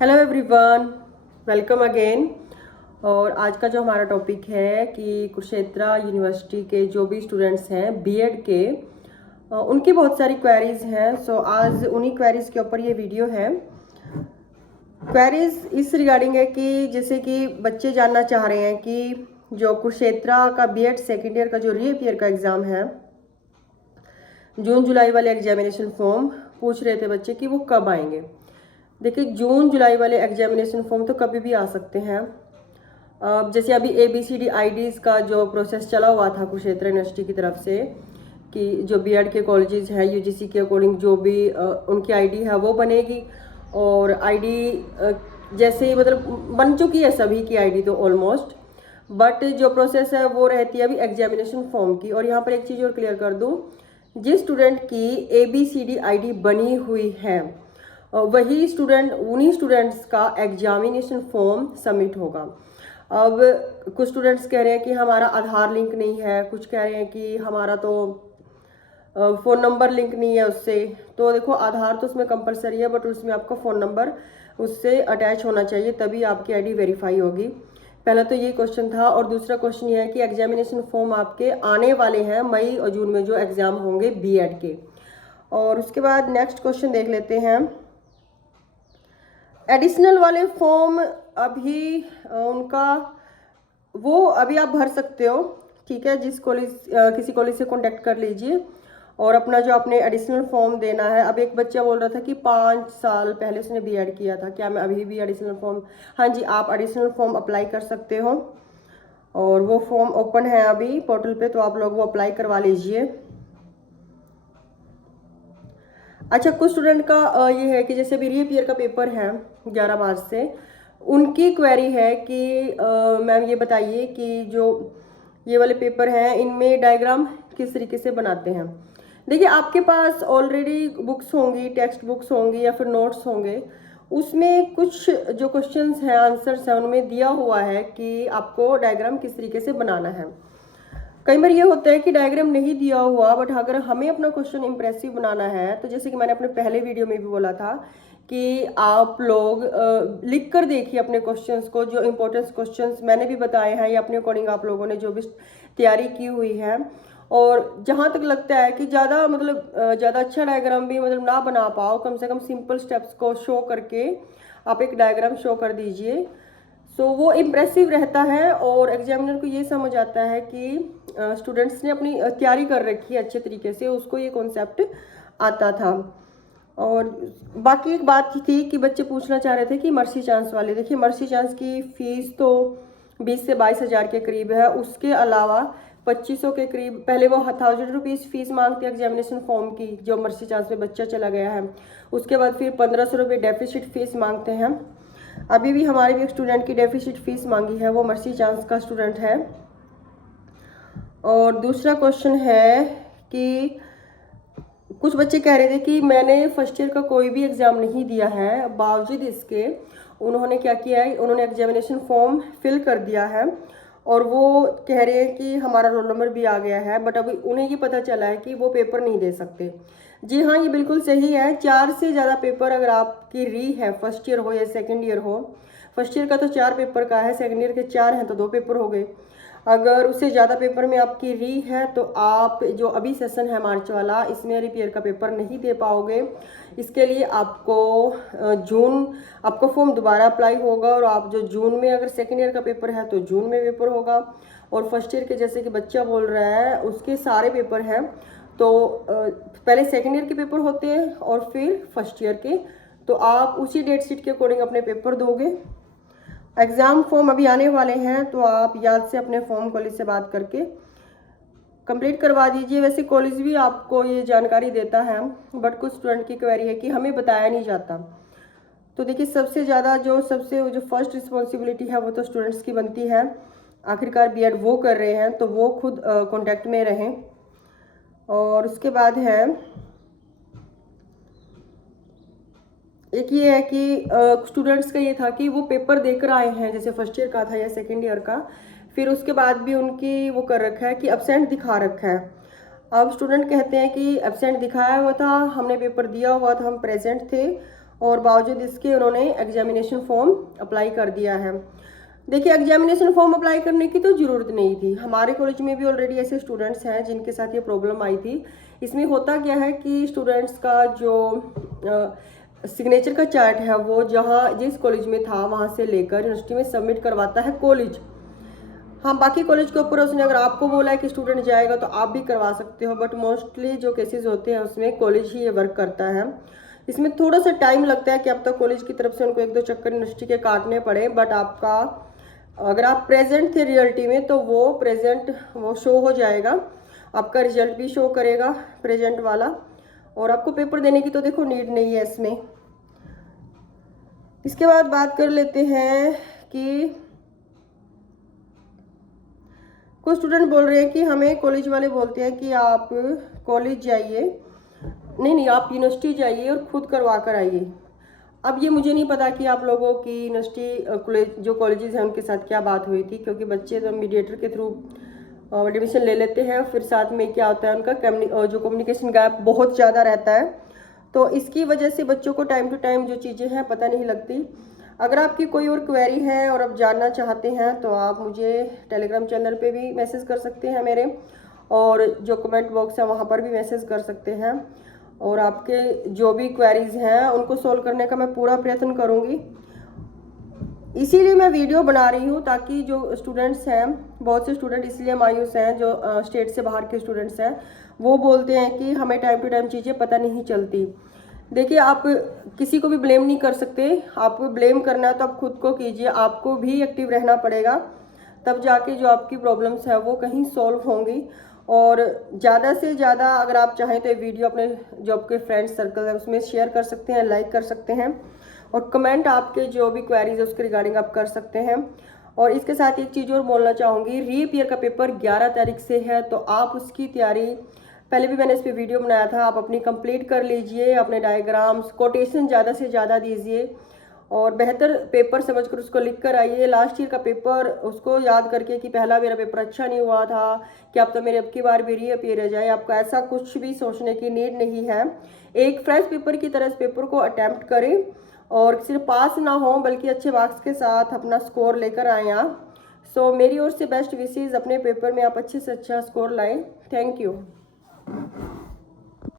Hello everyone, welcome again. और आज का जो हमारा टॉपिक है कि कुरुक्षेत्र यूनिवर्सिटी के जो भी स्टूडेंट्स हैं बीएड के, उनकी बहुत सारी क्वेरीज हैं। सो आज उन्हीं क्वेरीज के ऊपर ये वीडियो है। क्वेरीज इस रिगार्डिंग है कि जैसे कि बच्चे जानना चाह रहे हैं कि जो कुरुक्षेत्र का बीएड सेकेंड ईयर का जो रीअपियर का एग्ज़ाम है, जून जुलाई वाले एग्जामिनेशन फॉर्म पूछ रहे थे बच्चे कि वो कब आएंगे। देखिए, जून जुलाई वाले एग्जामिनेशन फॉर्म तो कभी भी आ सकते हैं। जैसे अभी ABCD IDs का जो प्रोसेस चला हुआ था कुरुक्षेत्र यूनिवर्सिटी की तरफ से कि जो बीएड के कॉलेजेस हैं UGC के अकॉर्डिंग जो भी उनकी ID है वो बनेगी। और ID जैसे मतलब बन चुकी है सभी की ID तो ऑलमोस्ट, बट जो प्रोसेस है वो रहती है अभी एग्जामिनेशन फॉर्म की। और यहाँ पर एक चीज़ और क्लियर कर दूँ, जिस स्टूडेंट की ABCD ID बनी हुई है वही स्टूडेंट, उन्हीं स्टूडेंट्स का एग्जामिनेशन फॉर्म सबमिट होगा। अब कुछ स्टूडेंट्स कह रहे हैं कि हमारा आधार लिंक नहीं है, कुछ कह रहे हैं कि हमारा तो फ़ोन नंबर लिंक नहीं है उससे। तो देखो, आधार तो उसमें कंपलसरी है, बट उसमें आपका फ़ोन नंबर उससे अटैच होना चाहिए, तभी आपकी ID वेरीफाई होगी। पहला तो ये क्वेश्चन था। और दूसरा क्वेश्चन ये है कि एग्जामिनेशन फॉर्म आपके आने वाले हैं मई और जून में जो एग्ज़ाम होंगे बीएड के। और उसके बाद नेक्स्ट क्वेश्चन देख लेते हैं। एडिशनल वाले फॉर्म अभी उनका वो अभी आप भर सकते हो, ठीक है। जिस कॉलेज किसी कॉलेज से कांटेक्ट कर लीजिए और अपना जो आपने एडिशनल फॉर्म देना है। अब एक बच्चा बोल रहा था कि 5 साल पहले उसने बीएड किया था, क्या मैं अभी भी एडिशनल फॉर्म? हाँ जी, आप एडिशनल फॉर्म अप्लाई कर सकते हो और वो फॉर्म ओपन है अभी पोर्टल पे, तो आप लोग वो अप्लाई करवा लीजिए। अच्छा, कुछ स्टूडेंट का ये है कि जैसे अभी रीअपियर का पेपर है 11 मार्च से, उनकी क्वेरी है कि मैम ये बताइए कि जो ये वाले पेपर हैं इनमें डायग्राम किस तरीके से बनाते हैं। देखिए, आपके पास ऑलरेडी बुक्स होंगी, टेक्स्ट बुक्स होंगी या फिर नोट्स होंगे, उसमें कुछ जो क्वेश्चंस हैं, आंसर्स हैं, उनमें दिया हुआ है कि आपको डायग्राम किस तरीके से बनाना है। कई बार ये होता है कि डायग्राम नहीं दिया हुआ, बट अगर हमें अपना क्वेश्चन इंप्रेसिव बनाना है तो जैसे कि मैंने अपने पहले वीडियो में भी बोला था कि आप लोग लिख कर देखिए अपने क्वेश्चंस को। जो इंपॉर्टेंट क्वेश्चंस मैंने भी बताए हैं या अपने अकॉर्डिंग आप लोगों ने जो भी तैयारी की हुई है, और जहाँ तक लगता है कि ज़्यादा मतलब ज़्यादा अच्छा डायग्राम भी मतलब ना बना पाओ, कम से कम सिंपल स्टेप्स को शो करके आप एक डायग्राम शो कर दीजिए। सो वो इम्प्रेसिव रहता है और एग्जामिनर को ये समझ आता है कि स्टूडेंट्स ने अपनी तैयारी कर रखी है अच्छे तरीके से, उसको ये कॉन्सेप्ट आता था। और बाकी एक बात थी कि बच्चे पूछना चाह रहे थे कि मर्सी चांस वाले, देखिए मर्सी चांस की फ़ीस तो 20 से 22 हज़ार के करीब है। उसके अलावा 2500 के करीब पहले वो 1000 रुपीज़ फीस मांगते हैं एग्जामिनेशन फॉर्म की, जो मर्सी चांस में बच्चा चला गया है। उसके बाद फिर 1500 रुपये डेफिसिट फ़ीस मांगते हैं। अभी भी हमारे भी एक स्टूडेंट की डेफिसिट फ़ीस मांगी है, वो मर्सी चांस का स्टूडेंट है। और दूसरा क्वेश्चन है कि कुछ बच्चे कह रहे थे कि मैंने फर्स्ट ईयर का कोई भी एग्ज़ाम नहीं दिया है, बावजूद इसके उन्होंने क्या किया है, उन्होंने एग्जामिनेशन फॉर्म फिल कर दिया है और वो कह रहे हैं कि हमारा रोल नंबर भी आ गया है, बट अभी उन्हें ये पता चला है कि वो पेपर नहीं दे सकते। जी हाँ, ये बिल्कुल सही है। 4 से ज़्यादा पेपर अगर आपकी री है, फर्स्ट ईयर हो या सेकेंड ईयर हो, फर्स्ट ईयर का तो 4 पेपर का है, सेकेंड ईयर के 4 हैं तो 2 पेपर हो गए। अगर उससे ज़्यादा पेपर में आपकी री है तो आप जो अभी सेशन है मार्च वाला, इसमें रीपेयर का पेपर नहीं दे पाओगे। इसके लिए आपको जून आपका फॉर्म दोबारा अप्लाई होगा, और आप जो जून में अगर सेकेंड ईयर का पेपर है तो जून में पेपर होगा। और फर्स्ट ईयर के जैसे कि बच्चा बोल रहा है उसके सारे पेपर हैं, तो पहले सेकेंड ईयर के पेपर होते हैं और फिर फर्स्ट ईयर के, तो आप उसी डेट शीट के अकॉर्डिंग अपने पेपर दोगे। एग्ज़ाम फॉर्म अभी आने वाले हैं, तो आप याद से अपने फॉर्म कॉलेज से बात करके कंप्लीट करवा दीजिए। वैसे कॉलेज भी आपको ये जानकारी देता है, बट कुछ स्टूडेंट की क्वेरी है कि हमें बताया नहीं जाता। तो देखिए, सबसे ज़्यादा जो फर्स्ट रिस्पॉन्सिबिलिटी है वो तो स्टूडेंट्स की बनती है। आखिरकार बीएड वो कर रहे हैं तो वो खुद कॉन्टैक्ट में रहें। और उसके बाद है एक ये है कि स्टूडेंट्स का ये था कि वो पेपर देकर आए हैं, जैसे फर्स्ट ईयर का था या सेकेंड ईयर का, फिर उसके बाद भी उनकी वो कर रखा है कि एब्सेंट दिखा रखा है। अब स्टूडेंट कहते हैं कि एब्सेंट दिखाया हुआ था, हमने पेपर दिया हुआ था, हम प्रेजेंट थे और बावजूद इसके उन्होंने एग्जामिनेशन फॉर्म अप्लाई कर दिया है। देखिए, एग्जामिनेशन फॉर्म अप्लाई करने की तो ज़रूरत नहीं थी। हमारे कॉलेज में भी ऑलरेडी ऐसे स्टूडेंट्स हैं जिनके साथ ये प्रॉब्लम आई थी। इसमें होता क्या है कि स्टूडेंट्स का जो सिग्नेचर का चार्ट है वो जहाँ जिस कॉलेज में था वहाँ से लेकर यूनिवर्सिटी में सबमिट करवाता है कॉलेज। हाँ, बाकी कॉलेज के ऊपर उसने अगर आपको बोला है कि स्टूडेंट जाएगा तो आप भी करवा सकते हो, बट मोस्टली जो केसेस होते हैं उसमें कॉलेज ही ये वर्क करता है। इसमें थोड़ा सा टाइम लगता है कि अब तक कॉलेज की तरफ से उनको 1-2 चक्कर यूनिवर्सिटी के काटने पड़े, बट आपका अगर आप प्रेजेंट थे रियलिटी में तो वो प्रेजेंट वो शो हो जाएगा, आपका रिजल्ट भी शो करेगा प्रेजेंट वाला, और आपको पेपर देने की तो देखो नीड नहीं है इसमें। इसके बाद बात कर लेते हैं कि कुछ स्टूडेंट बोल रहे हैं कि हमें कॉलेज वाले बोलते हैं कि आप कॉलेज जाइए, नहीं आप यूनिवर्सिटी जाइए और खुद करवा कर आइए। अब ये मुझे नहीं पता कि आप लोगों की यूनिवर्सिटी जो कॉलेजेस हैं उनके साथ क्या बात हुई थी, क्योंकि बच्चे तो मीडिएटर के थ्रू एडमिशन ले लेते हैं, फिर साथ में क्या होता है उनका जो कम्युनिकेशन गैप बहुत ज़्यादा रहता है, तो इसकी वजह से बच्चों को टाइम टू टाइम जो चीज़ें हैं पता नहीं लगती। अगर आपकी कोई और क्वेरी है और आप जानना चाहते हैं तो आप मुझे टेलीग्राम चैनल पे भी मैसेज कर सकते हैं मेरे, और जो कमेंट बॉक्स है वहाँ पर भी मैसेज कर सकते हैं, और आपके जो भी क्वेरीज हैं उनको सोल्व करने का मैं पूरा प्रयत्न करूँगी। इसीलिए मैं वीडियो बना रही हूँ ताकि जो स्टूडेंट्स हैं, बहुत से स्टूडेंट इसलिए मायूस हैं जो स्टेट से बाहर के स्टूडेंट्स हैं, वो बोलते हैं कि हमें टाइम टू टाइम चीज़ें पता नहीं चलती। देखिए, आप किसी को भी ब्लेम नहीं कर सकते, आपको ब्लेम करना है तो आप खुद को कीजिए, आपको भी एक्टिव रहना पड़ेगा, तब जाके जो आपकी प्रॉब्लम्स है वो कहीं सॉल्व होंगी। और ज़्यादा से ज़्यादा अगर आप चाहें तो ये वीडियो अपने जो आपके फ्रेंड्स सर्कल है उसमें शेयर कर सकते हैं, लाइक कर सकते हैं, और कमेंट आपके जो भी क्वेरीज है उसके रिगार्डिंग आप कर सकते हैं। और इसके साथ एक चीज़ और बोलना चाहूँगी, रीअपियर का पेपर 11 तारीख से है, तो आप उसकी तैयारी, पहले भी मैंने इस पर वीडियो बनाया था, आप अपनी कंप्लीट कर लीजिए, अपने डायग्राम्स कोटेशन ज़्यादा से ज़्यादा दीजिए और बेहतर पेपर समझकर उसको लिख कर आइए। लास्ट ईयर का पेपर उसको याद करके कि पहला मेरा पेपर अच्छा नहीं हुआ था, कि अब तो मेरे अब की बार भी रीअपियर हो जाए, आपको ऐसा कुछ भी सोचने की नीड नहीं है। एक फ्रेश पेपर की तरह इस पेपर को अटैम्प्ट करें और सिर्फ पास ना हो बल्कि अच्छे मार्क्स के साथ अपना स्कोर लेकर आएँ आप। सो मेरी ओर से बेस्ट विशेज़, अपने पेपर में आप अच्छे से अच्छा स्कोर लाएँ। Thank you.